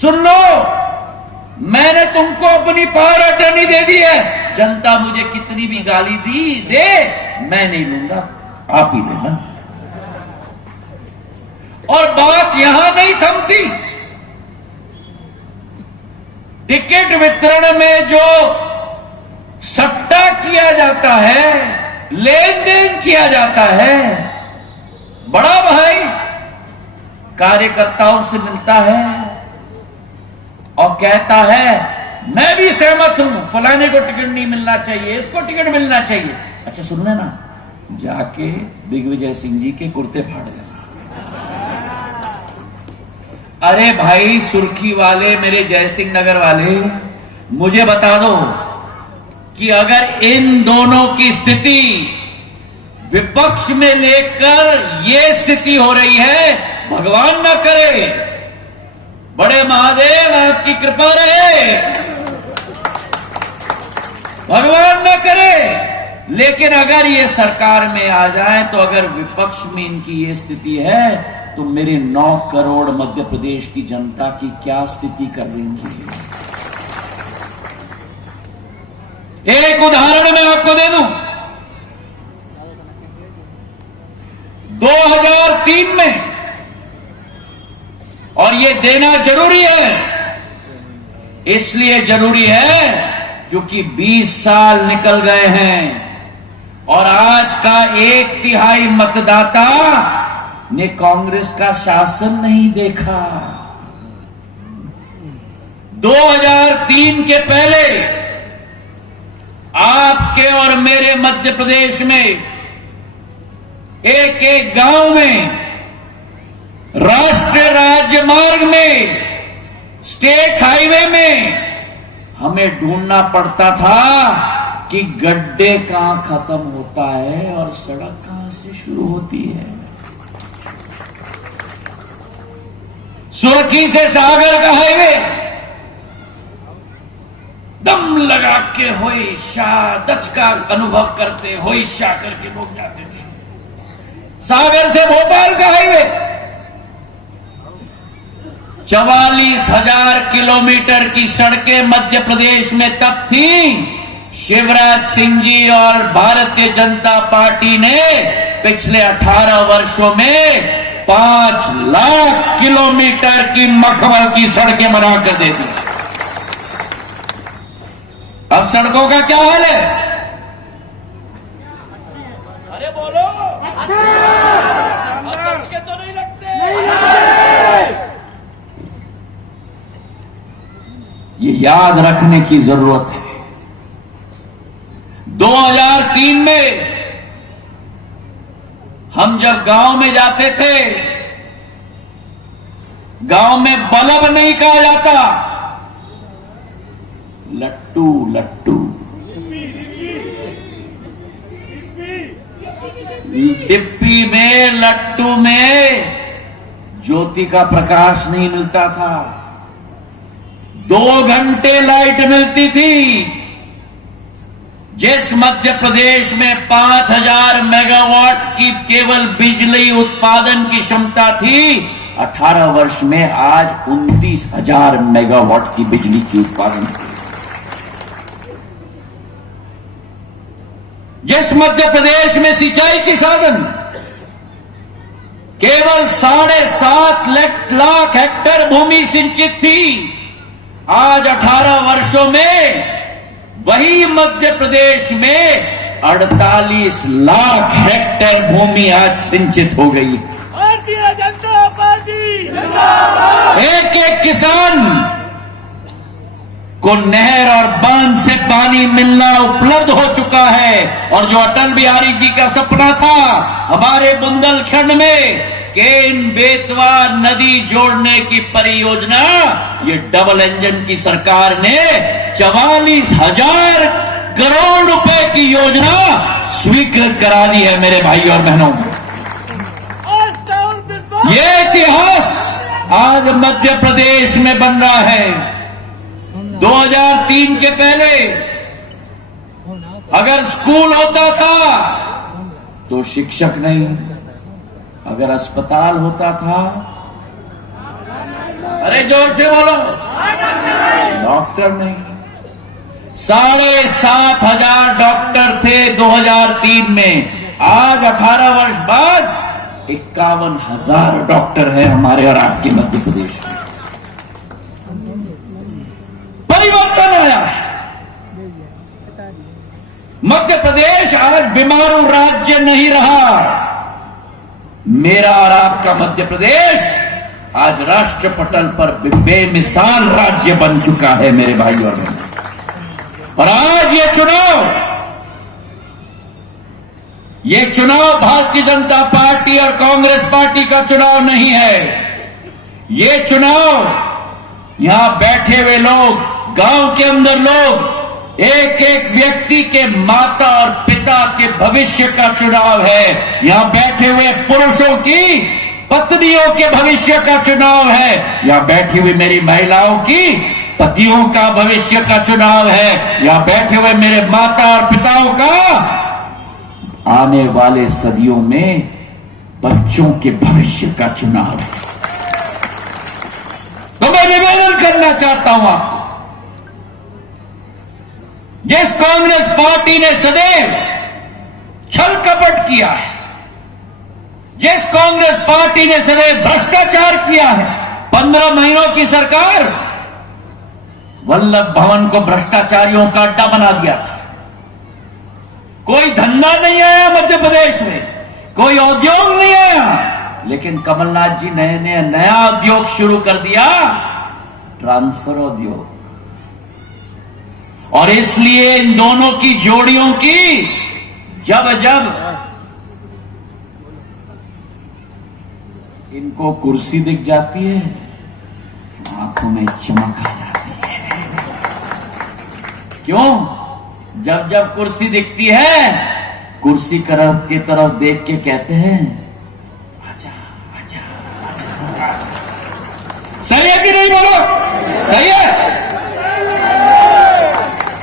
सुन लो, मैंने तुमको अपनी पावर अटर्नी दे दी है। जनता मुझे कितनी भी गाली दे, मैं नहीं लूंगा, आप ही लेना। और बात यहां नहीं थमती। टिकट वितरण में जो सट्टा किया जाता है, लेन देन किया जाता है, बड़ा भाई कार्यकर्ताओं से मिलता है और कहता है मैं भी सहमत हूं, फलाने को टिकट नहीं मिलना चाहिए, इसको टिकट मिलना चाहिए। अच्छा सुन लेना, जाके दिग्विजय सिंह जी के कुर्ते फाड़ देना। अरे भाई सुर्खी वाले, मेरे जयसिंह नगर वाले, मुझे बता दो कि अगर इन दोनों की स्थिति विपक्ष में लेकर ये स्थिति हो रही है, भगवान ना करे, बड़े महादेव आपकी कृपा रहे, भगवान ना करे, लेकिन अगर ये सरकार में आ जाए तो अगर विपक्ष में इनकी ये स्थिति है तो मेरे 9 करोड़ मध्य प्रदेश की जनता की क्या स्थिति कर देंगी। एक उदाहरण मैं आपको दे दूं। 2003 में, और ये देना जरूरी है, इसलिए जरूरी है क्योंकि 20 साल निकल गए हैं और आज का 1/3 मतदाता ने कांग्रेस का शासन नहीं देखा। 2003 के पहले आपके और मेरे मध्य प्रदेश में एक एक गांव में, राष्ट्रीय राजमार्ग में, स्टेट हाईवे में हमें ढूंढना पड़ता था कि गड्ढे कहां खत्म होता है और सड़क कहां से शुरू होती है। सुर्खी से सागर का हाईवे दम लगा के होइशा दच का अनुभव करते होइशा करके लोग जाते थे। सागर से भोपाल का हाईवे 44,000 किलोमीटर की सड़कें मध्य प्रदेश में तब थी। शिवराज सिंह जी और भारतीय जनता पार्टी ने पिछले 18 वर्षों में 5 लाख किलोमीटर की मखमल की सड़कें बनाकर दे दी। अब सड़कों का क्या हाल है? अरे बोलो, अब दचके तो नहीं लगते। ये याद रखने की जरूरत है। 2003 में हम जब गांव में जाते थे, गांव में बल्ब नहीं कहा जाता, लट्टू लट्टू। डिप्पी में, लट्टू में ज्योति का प्रकाश नहीं मिलता था। 2 घंटे लाइट मिलती थी। जिस मध्य प्रदेश में 5,000 मेगावाट की केवल बिजली उत्पादन की क्षमता थी, 18 वर्ष में आज 29,000 मेगावाट की बिजली की उत्पादन थी। जिस मध्य प्रदेश में सिंचाई की साधन केवल 7.5 लाख हेक्टेयर भूमि सिंचित थी, आज 18 वर्षों में वही मध्य प्रदेश में 48 लाख हेक्टेयर भूमि आज सिंचित हो गई। भारतीय जनता पार्टी जिंदाबाद। एक एक किसान को नहर और बांध से पानी मिलना उपलब्ध हो चुका है। और जो अटल बिहारी जी का सपना था हमारे बुंदेलखंड में केन बेतवा नदी जोड़ने की परियोजना, ये डबल इंजन की सरकार ने 44,000 करोड़ रुपए की योजना स्वीकृत करा दी है मेरे भाई और बहनों। ये इतिहास आज मध्य प्रदेश में बन रहा है। 2003 के पहले अगर स्कूल होता था तो शिक्षक नहीं, अगर अस्पताल होता था अरे जोर से बोलो। डॉक्टर नहीं। 7,500 डॉक्टर थे 2003 में। आज 18 वर्ष बाद 51,000 डॉक्टर है हमारे और आपके मध्य प्रदेश में। परिवर्तन आया है। मध्य प्रदेश आज बीमारू राज्य नहीं रहा। मेरा और आपका मध्य प्रदेश आज राष्ट्र पटल पर बेमिसाल राज्य बन चुका है मेरे भाई और बहनों। और आज ये चुनाव भारतीय जनता पार्टी और कांग्रेस पार्टी का चुनाव नहीं है। ये चुनाव यहां बैठे हुए लोग, गांव के अंदर लोग, एक एक व्यक्ति के माता और पिता के भविष्य का चुनाव है। यहां बैठे हुए पुरुषों की पत्नियों के भविष्य का चुनाव है। यहां बैठी हुई मेरी महिलाओं की पतियों का भविष्य का चुनाव है। यहां बैठे हुए मेरे माता और पिताओं का आने वाले सदियों में बच्चों के भविष्य का चुनाव है। तो मैं निवेदन करना चाहता हूं आपको, जिस कांग्रेस पार्टी ने सदैव छल कपट किया है, जिस कांग्रेस पार्टी ने सदैव भ्रष्टाचार किया है, 15 महीनों की सरकार वल्लभ भवन को भ्रष्टाचारियों का अड्डा बना दिया था। कोई धंधा नहीं आया मध्य प्रदेश में, कोई उद्योग नहीं आया, लेकिन कमलनाथ जी ने नया उद्योग शुरू कर दिया, ट्रांसफर उद्योग। और इसलिए इन दोनों की जोड़ियों की जब इनको कुर्सी दिख जाती है, आंखों में चमक आ जाती है। क्यों? जब कुर्सी दिखती है, कुर्सी की तरफ देख के कहते हैं आजा आजा आजा आजा। सही है कि नहीं? बोलो सही है।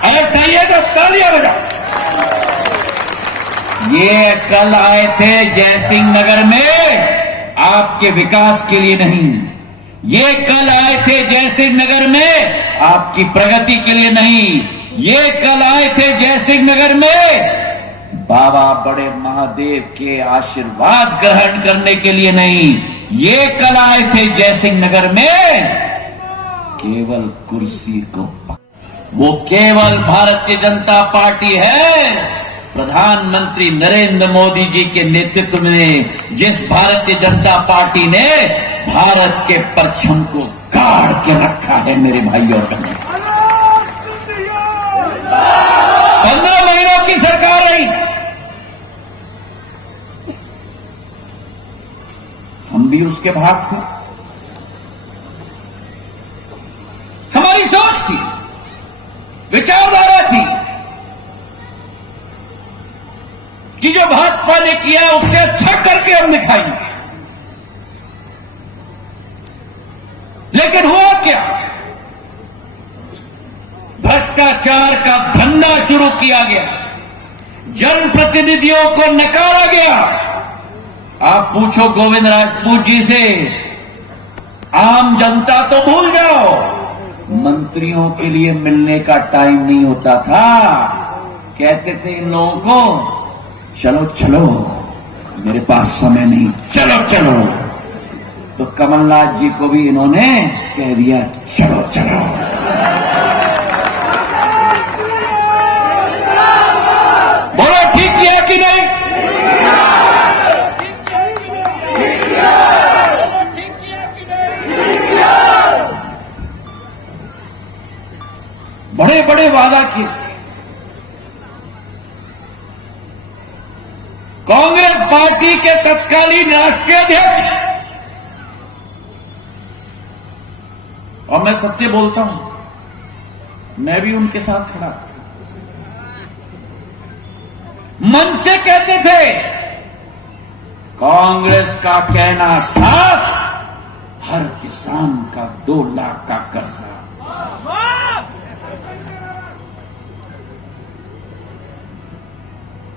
अरे सही है तो तालियां बजाओ। ये कल आए थे जयसिंह नगर में आपके विकास के लिए नहीं। ये कल आए थे जयसिंह नगर में आपकी प्रगति के लिए नहीं। ये कल आए थे जयसिंह नगर में बाबा बड़े महादेव के आशीर्वाद ग्रहण करने के लिए नहीं। ये कल आए थे जयसिंह नगर में केवल कुर्सी को। वो केवल भारतीय जनता पार्टी है। प्रधानमंत्री नरेंद्र मोदी जी के नेतृत्व में जिस भारतीय जनता पार्टी ने भारत के परचम को गाड़ के रखा है मेरे भाई और बहनों। 15 महीनों की सरकार रही, हम भी उसके भाग थे। हमारी सोच थी, विचारधारा थी कि जो भाजपा ने किया उससे अच्छा करके हम दिखाएंगे। लेकिन हुआ क्या? भ्रष्टाचार का धंधा शुरू किया गया, जनप्रतिनिधियों को नकारा गया। आप पूछो गोविंद राजपूत जी से, आम जनता तो भूल जाओ, मंत्रियों के लिए मिलने का टाइम नहीं होता था। कहते थे इन लोगों को चलो चलो, मेरे पास समय नहीं, चलो चलो। तो कमलनाथ जी को भी इन्होंने कह दिया चलो चलो। बोलो ठीक किया कि नहीं? बड़े बड़े वादा किए। कांग्रेस पार्टी के तत्कालीन राष्ट्रीय अध्यक्ष, और मैं सत्य बोलता हूं, मैं भी उनके साथ खड़ा, मन से कहते थे कांग्रेस का कहना साफ, हर किसान का 2 लाख का कर्जा।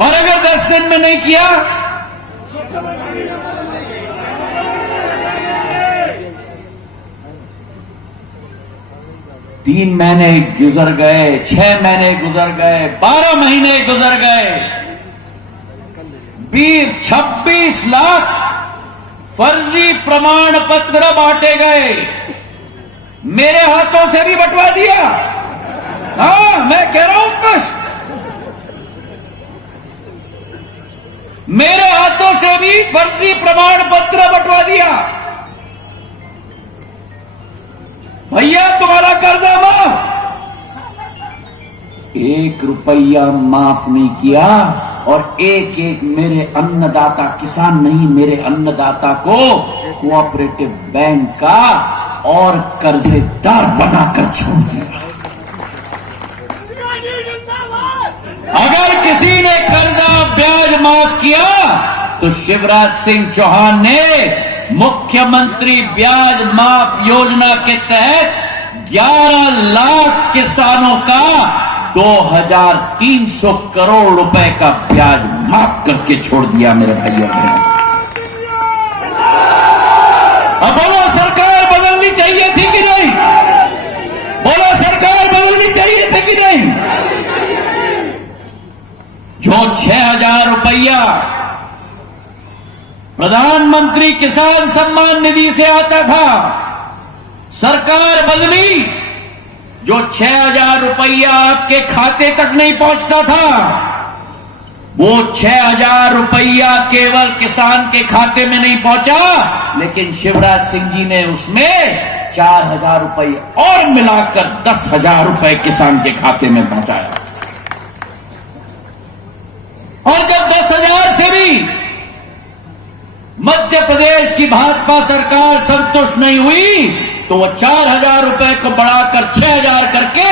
और अगर 10 दिन में नहीं किया 3 महीने गुजर गए, 6 महीने गुजर गए, 12 महीने गुजर गए, 26 लाख फर्जी प्रमाण पत्र बांटे गए। मेरे हाथों से भी बंटवा दिया। हाँ, मैं कह रहा हूं स्पष्ट, मेरे हाथों से भी फर्जी प्रमाण पत्र बंटवा दिया। भैया तुम्हारा कर्जा माफ, 1 रुपया माफ नहीं किया। और एक एक मेरे अन्नदाता, किसान नहीं, मेरे अन्नदाता को कोऑपरेटिव बैंक का और कर्जेदार बनाकर छोड़ दिया। अगर किसी ने कर्जा ब्याज माफ किया तो शिवराज सिंह चौहान ने मुख्यमंत्री ब्याज माफ योजना के तहत 11 लाख किसानों का 2300 करोड़ रुपए का ब्याज माफ करके छोड़ दिया मेरे भाइयों ने। अब बोलो सरकार बदलनी चाहिए थी कि नहीं? बोलो सरकार बदलनी चाहिए थी कि नहीं? जो 6,000 रुपया प्रधानमंत्री किसान सम्मान निधि से आता था, सरकार बदली, जो 6,000 रुपया आपके खाते तक नहीं पहुंचता था, वो 6,000 रुपया केवल किसान के खाते में नहीं पहुंचा, लेकिन शिवराज सिंह जी ने उसमें 4,000 रुपये और मिलाकर 10,000 रुपये किसान के खाते में पहुंचाया। और जब 10,000 से भी मध्य प्रदेश की भाजपा सरकार संतुष्ट नहीं हुई, तो वो 4,000 रुपए को बढ़ाकर 6,000 करके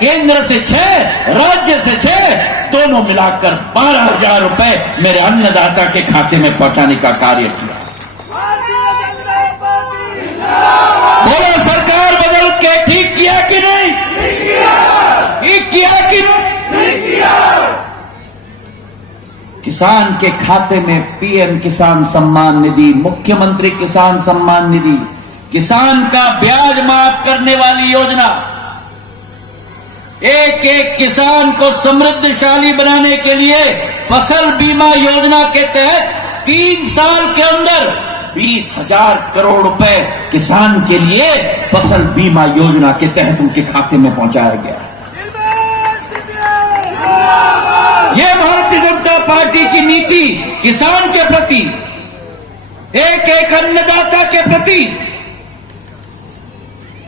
केंद्र से 6, राज्य से 6, दोनों मिलाकर 12,000 रुपए मेरे अन्नदाता के खाते में पहुंचाने का कार्य किया। बोलो सरकार बदल के ठीक किया कि नहीं? ठीक किया कि नहीं? किसान के खाते में पीएम किसान सम्मान निधि, मुख्यमंत्री किसान सम्मान निधि, किसान का ब्याज माफ करने वाली योजना, एक एक किसान को समृद्धशाली बनाने के लिए फसल बीमा योजना के तहत 3 साल के अंदर 20,000 करोड़ रुपए किसान के लिए फसल बीमा योजना के तहत उनके खाते में पहुंचाया गया। यह भारतीय जनता पार्टी की नीति किसान के प्रति, एक एक अन्नदाता के प्रति,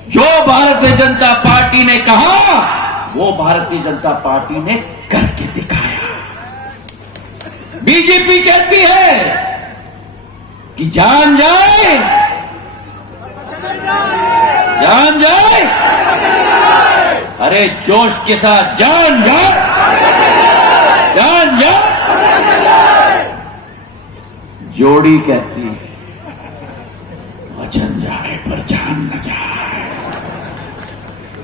जो भारतीय जनता पार्टी ने कहा वो भारतीय जनता पार्टी ने करके दिखाया। बीजेपी कहती है कि जान जाए, जान जाए, अरे जोश के साथ जान जाए, जान जाए। जोड़ी कहती है वचन जाए पर जान न जाए।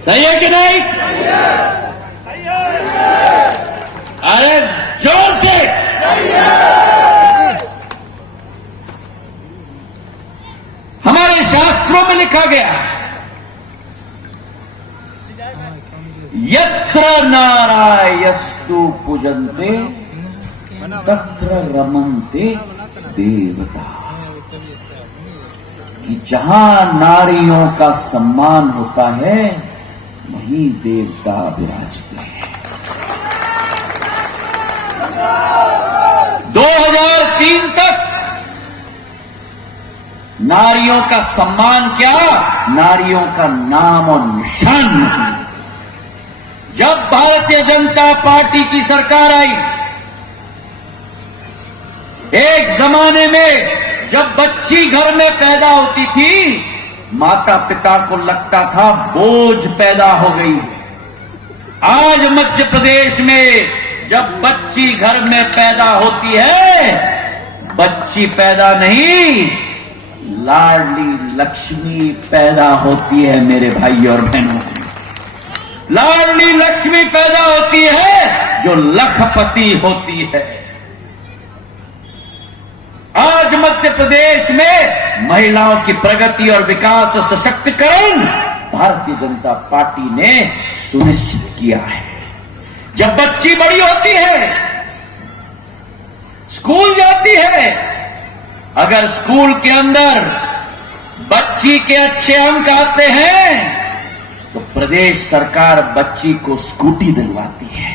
सही है कि नहीं? अरे जोर से। हमारे शास्त्रों में लिखा गया, यत्र नारायस्तु पूजन्ते तत्र रमन्ते देवता, कि जहां नारियों का सम्मान होता है वहीं देवता विराजते हैं। 2003 तक नारियों का सम्मान क्या, नारियों का नाम और निशान नहीं। जब भारतीय जनता पार्टी की सरकार आई, एक जमाने में जब बच्ची घर में पैदा होती थी, माता पिता को लगता था बोझ पैदा हो गई। आज मध्य प्रदेश में जब बच्ची घर में पैदा होती है, बच्ची पैदा नहीं, लाडली लक्ष्मी पैदा होती है मेरे भाई और बहनों। लाडली लक्ष्मी पैदा होती है जो लखपति होती है। आज मध्य प्रदेश में महिलाओं की प्रगति और विकास और सशक्तिकरण भारतीय जनता पार्टी ने सुनिश्चित किया है। जब बच्ची बड़ी होती है, स्कूल जाती है, अगर स्कूल के अंदर बच्ची के अच्छे अंक आते हैं तो प्रदेश सरकार बच्ची को स्कूटी दिलवाती है।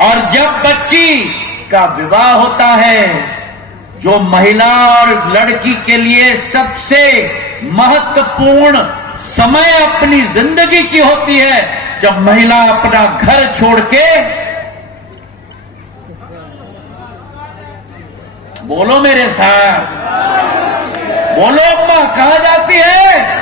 और जब बच्ची का विवाह होता है, जो महिला और लड़की के लिए सबसे महत्वपूर्ण समय अपनी जिंदगी की होती है, जब महिला अपना घर छोड़ के, बोलो मेरे साथ, बोलो अम्मा, कहां जाती है?